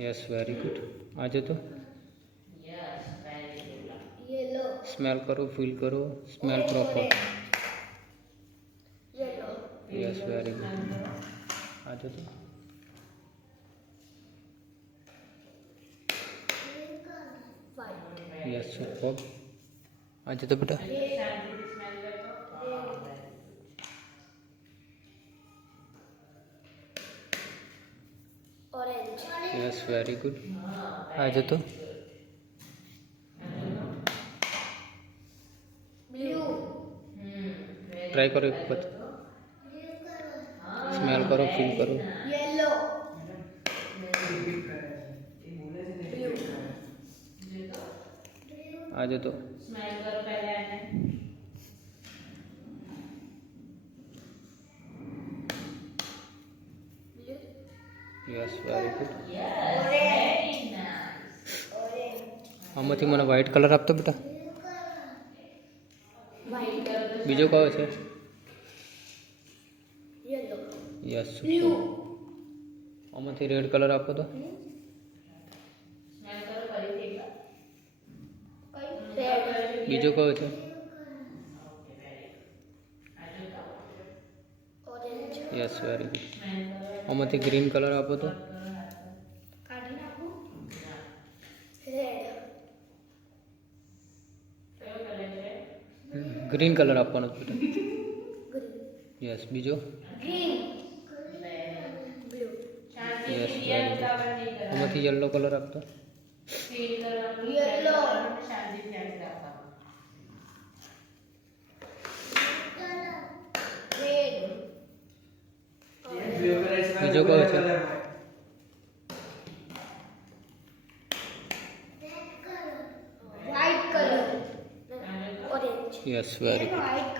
Yes very good आज तो yellow smell करो फील करो smell proper yellow yes very good आज तो वाइट यस सुपर आज तो बेटा ऑरेंज यस वेरी गुड आज तो ब्लू ट्राई करो एक बार स्मेल करो फील करो येलो ब्लू आज तो स्माइल करो पहले आने blue yes very good very nice orange આમાંથી મને વ્હાઇટ કલર આપતો બેટા वाइट બીજો કયો છે येलो યસ ब्लू આમાંથી રેડ કલર આપો તો स्माइल करो फरीથી એકવાર रेड બીજો કયો છે ઓકે વેરી ગુડ આજુ તો ऑरेंज યસ વેરી ગુડ સ્માइल કરો આમાંથી ગ્રીન કલર આપો તો काढ़ी नाखू रेड કયો કલર છે ગ્રીન કલર આપવાનો છે બેટા ग्रीन યસ બીજો ग्रीन ब्लू શાંતિ Yes, પિયર very good. ઉતાવળ નહીં કરવાની આમાંથી યલો કલર આપતો ફીલ કરવાનું Yellow. શાંતિથી યાદ રાખવાનું रेड બીજો કયો છે वाइट कलर આજુ તો orange yes very good white